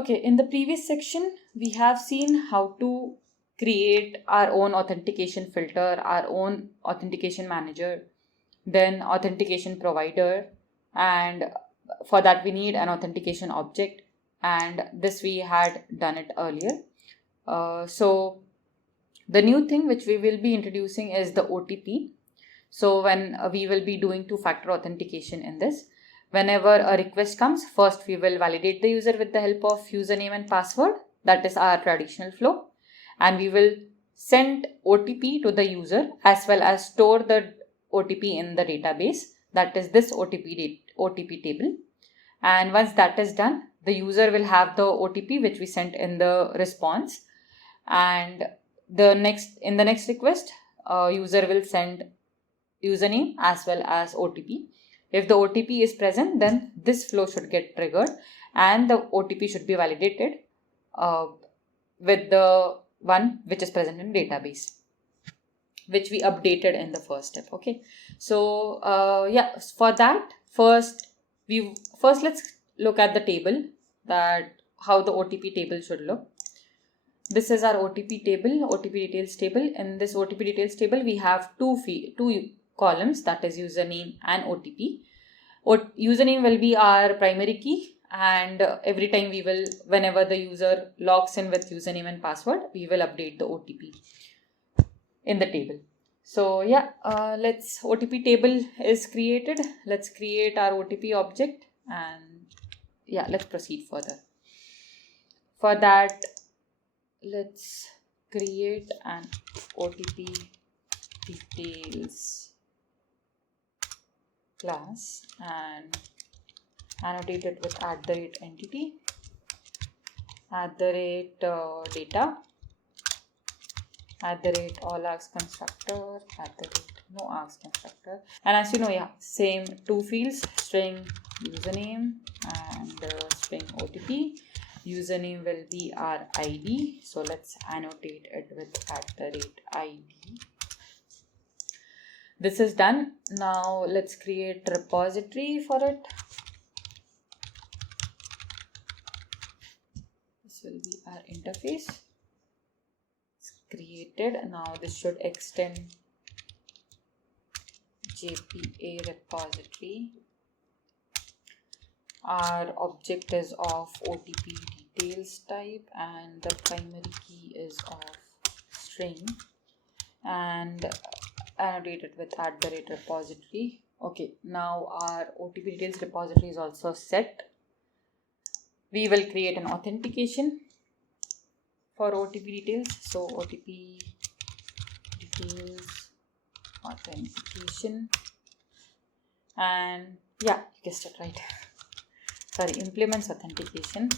Okay, in the previous section, we have seen how to create our own authentication filter, our own authentication manager, then authentication provider, and for that we need an authentication object, and this we had done it earlier. So the new thing which we will be introducing is the OTP. So when we will be doing two-factor authentication in this, whenever a request comes, first we will validate the user with the help of username and password. That is our traditional flow. And we will send OTP to the user as well as store the OTP in the database. That is this OTP table. And once that is done, the user will have the OTP which we sent in the response. And in the next request, user will send username as well as OTP. If the OTP is present, then this flow should get triggered and the OTP should be validated with the one which is present in database, which we updated in the first step. Okay, so for that, first let's look at the table, that how the OTP table should look. This is our OTP table, OTP details table. In this OTP details table, we have two columns, that is username and OTP. Username will be our primary key, and every time whenever the user logs in with username and password, we will update the OTP in the table. So OTP table is created. Let's create our OTP object and let's proceed further. For that, let's create an OTP details class and annotate it with @entity, @data, @all-args constructor, @no-args constructor. And as you know, same two fields, string username and string OTP. Username will be our ID, so let's annotate it with @ID. This is done. Now let's create a repository for it. This will be our interface. It's created. Now this should extend JPA repository. Our object is of OTP details type and the primary key is of string, and annotated with @repository. Okay, now our OTP details repository is also set. We will create an authentication for OTP details. So OTP details authentication, and you guessed it right. Sorry, implements authentication.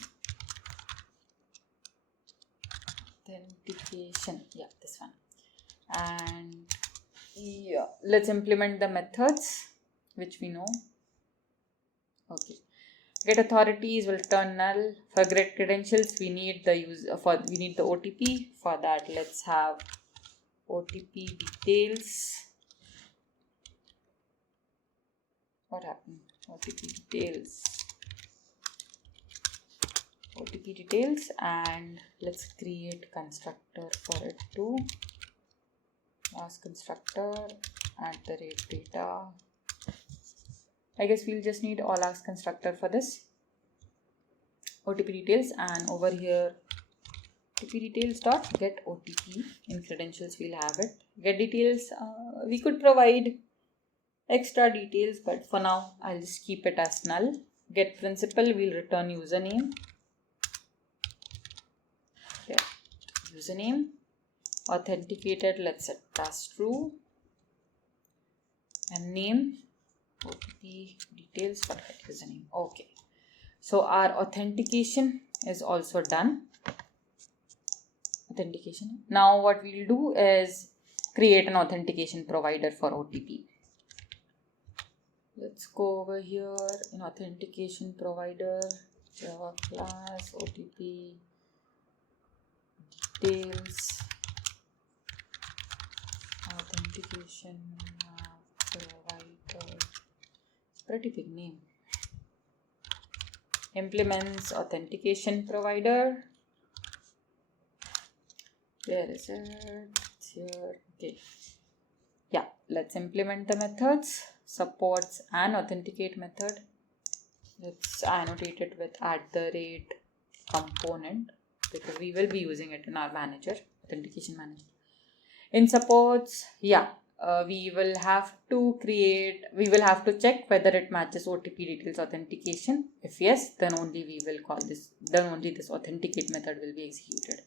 This one. And let's implement the methods which we know. Okay, get authorities will turn null. For get credentials, we need the OTP. For that, let's have OTP details. What happened? OTP details, and let's create constructor for it too. Last constructor @data. I guess we'll just need all-args constructor for this OTP details, and over here OTP details dot get OTP. In credentials we'll have it. Get details, we could provide extra details, but for now I'll just keep it as null. Get principal, we'll return username. Get username. Authenticated, let's set as true, and name OTP details for that username. Okay, so our authentication is also done. Now what we'll do is create an authentication provider for OTP. Let's go over here in authentication provider, Java class OTP details authentication provider. It's a pretty big name. implements authentication provider. Where is it? It's here. Okay. Yeah, let's implement the methods. Supports an authenticate method. Let's annotate it with @component because we will be using it in our manager, authentication manager. In supports, we will have to check whether it matches OTP details authentication. If yes, then only this authenticate method will be executed.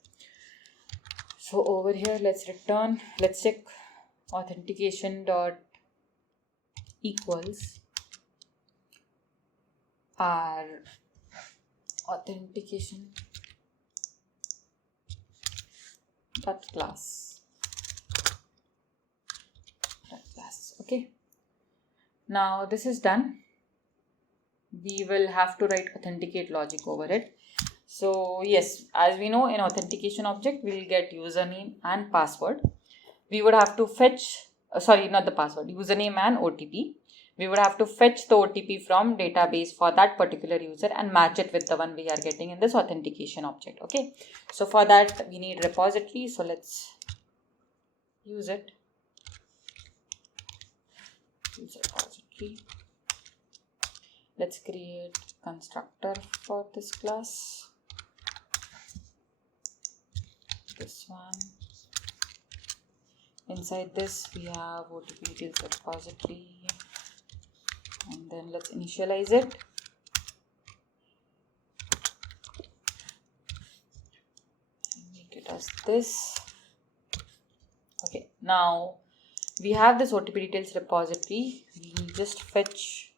So over here, let's check authentication dot equals our authentication dot class. Okay. Now this is done. We will have to write authenticate logic over it. So yes, as we know, in authentication object, we will get username and password. We would have to fetch, not the password, username and OTP. We would have to fetch the OTP from database for that particular user and match it with the one we are getting in this authentication object. Okay. So for that, we need repository. So let's use it. Use repository. Let's create constructor for this class. This one. Inside this, we have OTP details repository. And then let's initialize it. Make it as this. Okay, now we have this OTP details repository. We just fetch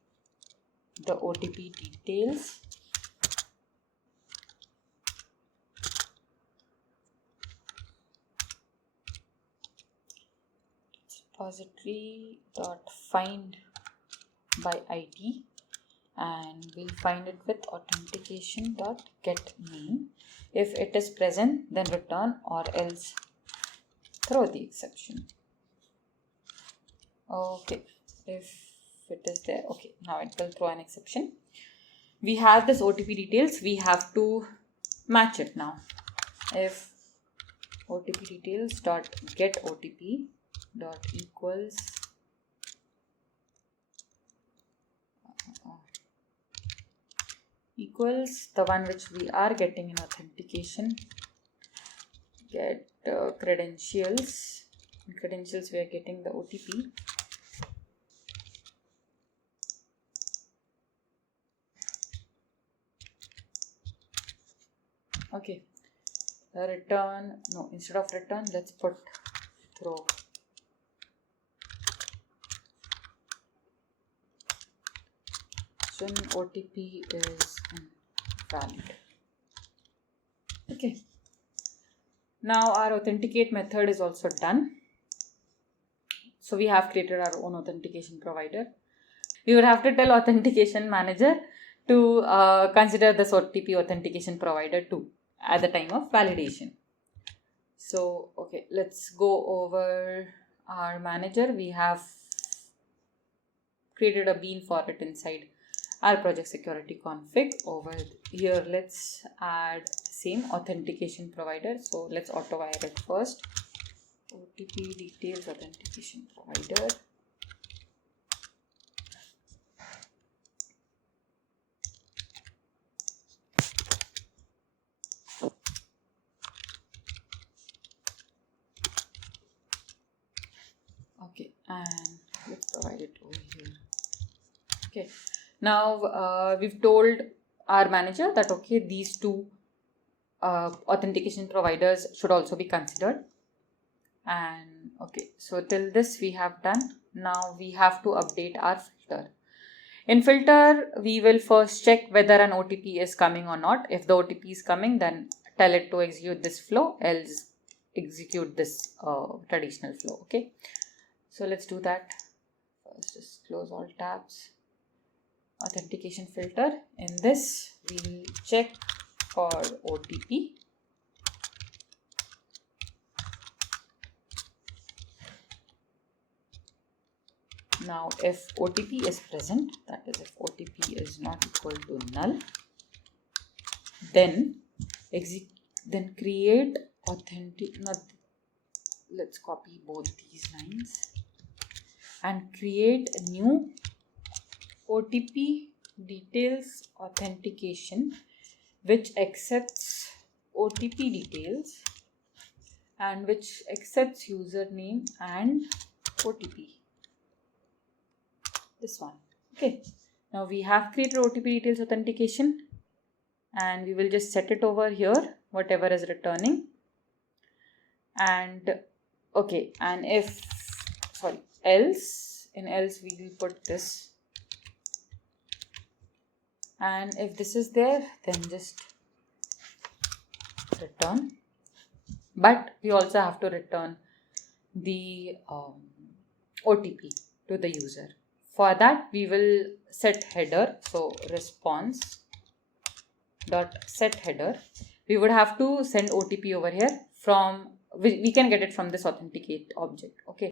the OTP details. Repository dot find by ID, and we'll find it with authentication dot get name. If it is present, then return, or else throw the exception. Okay, if it is there, okay, now it will throw an exception. We have this OTP details, we have to match it now. If OTP details dot get OTP dot equals the one which we are getting in authentication, get credentials. In credentials, we are getting the OTP. Okay, return, no, instead of return, let's put throw. OTP is invalid. Okay. Now our authenticate method is also done. So we have created our own authentication provider. We would have to tell authentication manager to consider this OTP authentication provider too at the time of validation. So, okay, let's go over our manager. We have created a bean for it inside our project security config. Over here, let's add same authentication provider. So let's auto wire it first. OTP details authentication provider. Okay, and let's provide it over here. Okay, now we've told our manager that okay, these two authentication providers should also be considered. And okay, so till this we have done. Now we have to update our filter. In filter, we will first check whether an OTP is coming or not. If the OTP is coming, then tell it to execute this flow, else execute this traditional flow. Okay, so let's do that. First, just close all tabs. Authentication filter. In this, we'll check for OTP. Now, if OTP is present, that is if OTP is not equal to null, Then create let's copy both these lines and create a new OTP details authentication which accepts OTP details and which accepts username and OTP. This one. Okay. Now we have created OTP details authentication and we will just set it over here, whatever is returning. And okay, and else we will put this. And if this is there, then just return. But we also have to return the OTP to the user. For that, we will set header. So response dot set header. We would have to send OTP over here from, we can get it from this authenticate object. Okay.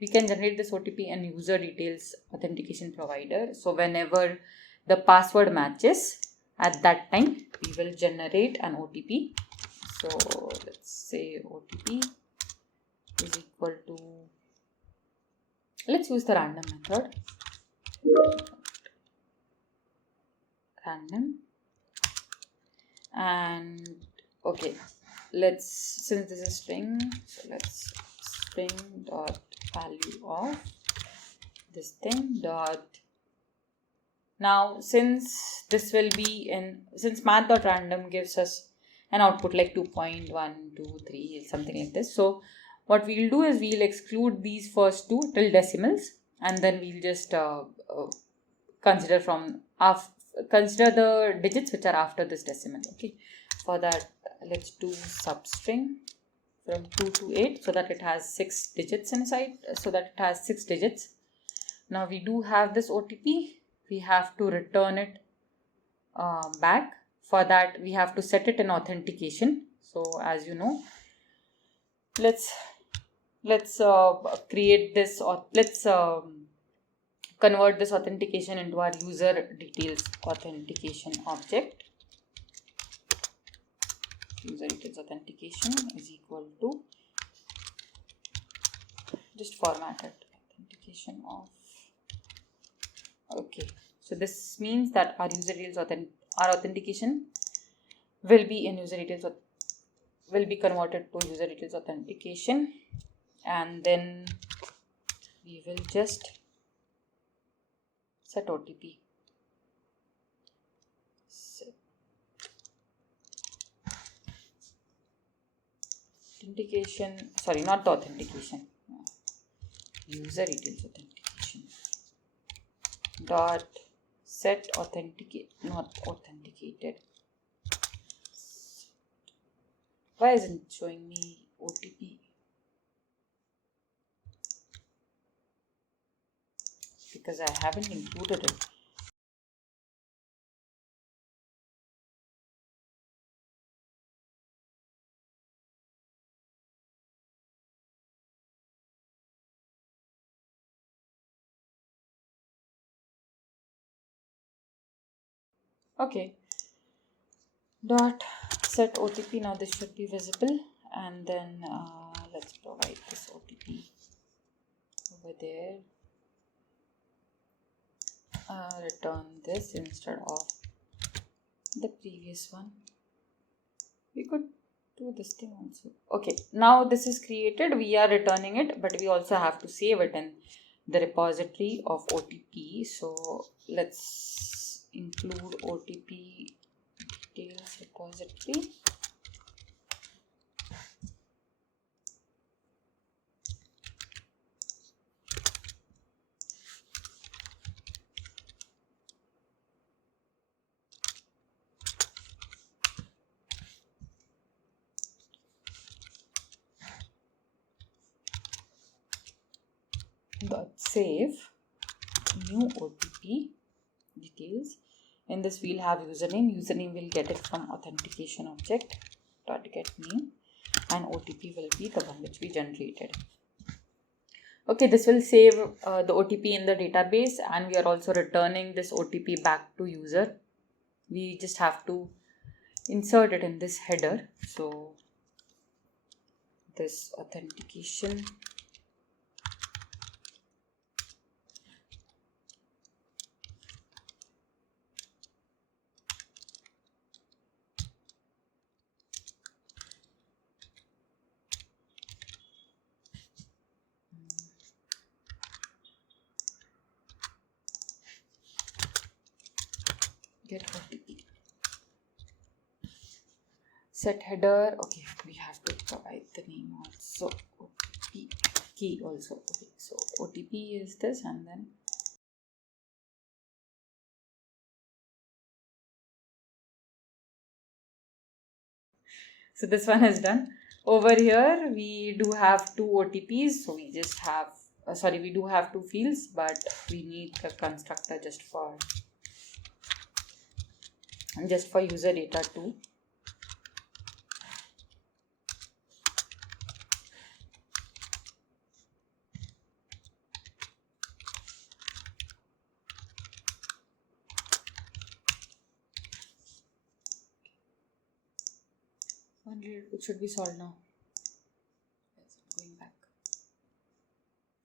We can generate this OTP and user details authentication provider. So whenever the password matches, at that time, we will generate an OTP. So let's say OTP is equal to, let's use the random method. Random. And okay, since this is string, so let's string dot value of this thing dot. Now since this will be since math.random gives us an output like 2.123 something like this, so what we'll do is we'll exclude these first two till decimals and then we'll just consider the digits which are after this decimal. Okay, for that let's do substring from 2 to 8 so that it has 6 digits inside, Now we do have this OTP, we have to return it back. For that we have to set it in authentication. So as you know, let's create this, or let's convert this authentication into our user details authentication object. User details authentication is equal to, just format it, authentication of. Okay, so this means that our user details our authentication will be in user details, will be converted to user details authentication, and then we will just set OTP. Authentication, sorry, not the authentication, user details authentication dot set authenticate, not authenticated. Why isn't it showing me OTP? Because I haven't included it. Okay, dot set OTP. Now this should be visible, and then let's provide this OTP over there. Return this instead of the previous one. We could do this thing also. Okay, now this is created, we are returning it, but we also have to save it in the repository of OTP. So let's include OTP details repository. Dot save new OTP details. In this we'll have username will get it from authentication object dot get name, and OTP will be the one which we generated. Okay, this will save the OTP in the database, and we are also returning this OTP back to user. We just have to insert it in this header. So this authentication get OTP. Set header. Okay, we have to provide the name also. OTP key also. Okay, so OTP is this, and then so this one is done. Over here we do have two OTPs, so we just have we do have two fields, but we need the constructor just for user data too. It should be solved now. Going back.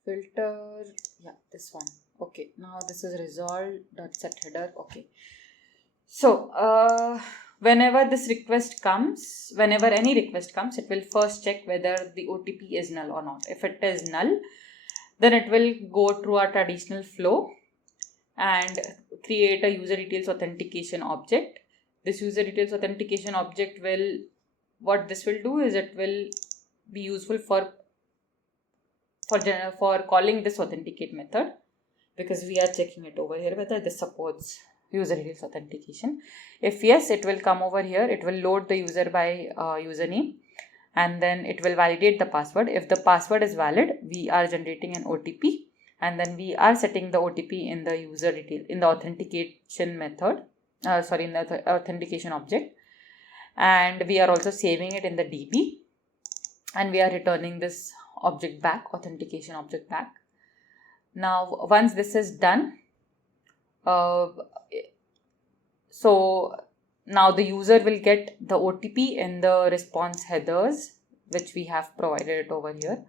Filter, yeah, this one. Okay, now this is resolve.set header. Okay. So, whenever any request comes, it will first check whether the OTP is null or not. If it is null, then it will go through our traditional flow and create a user details authentication object. This user details authentication object what this will do is it will be useful for calling this authenticate method, because we are checking it over here whether this supports user details authentication. If yes, it will come over here. It will load the user by username, and then it will validate the password. If the password is valid, we are generating an OTP, and then we are setting the OTP in the user detail in the authentication method. In the authentication object, and we are also saving it in the DB, and we are returning this object back, authentication object back. Now, once this is done, so now the user will get the OTP in the response headers, which we have provided it over here.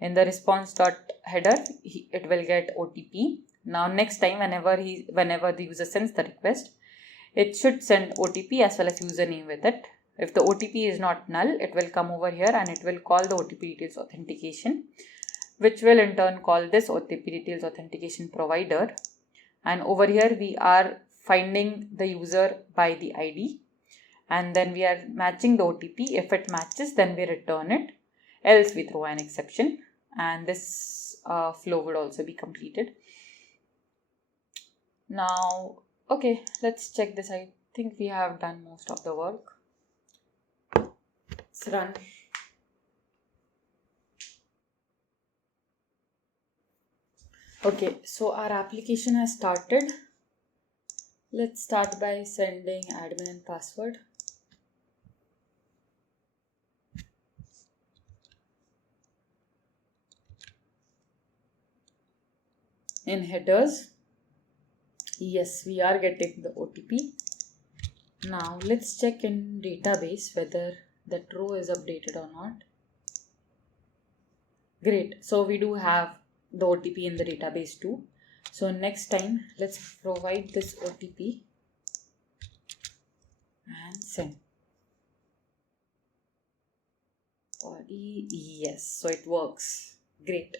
In the response dot header, it will get OTP. Now, next time, whenever the user sends the request, it should send OTP as well as username with it. If the OTP is not null, it will come over here and it will call the OTP details authentication, which will in turn call this OTP details authentication provider. And over here we are finding the user by the ID, and then we are matching the OTP. If it matches, then we return it, else we throw an exception, and this flow would also be completed. Now, okay, let's check this. I think we have done most of the work. Let's run. Okay, so our application has started. Let's start by sending admin and password. In headers, yes, we are getting the OTP. Now let's check in database whether that row is updated or not. Great. So we do have the OTP in the database too. So next time, let's provide this OTP and send. Body, yes. So it works. Great.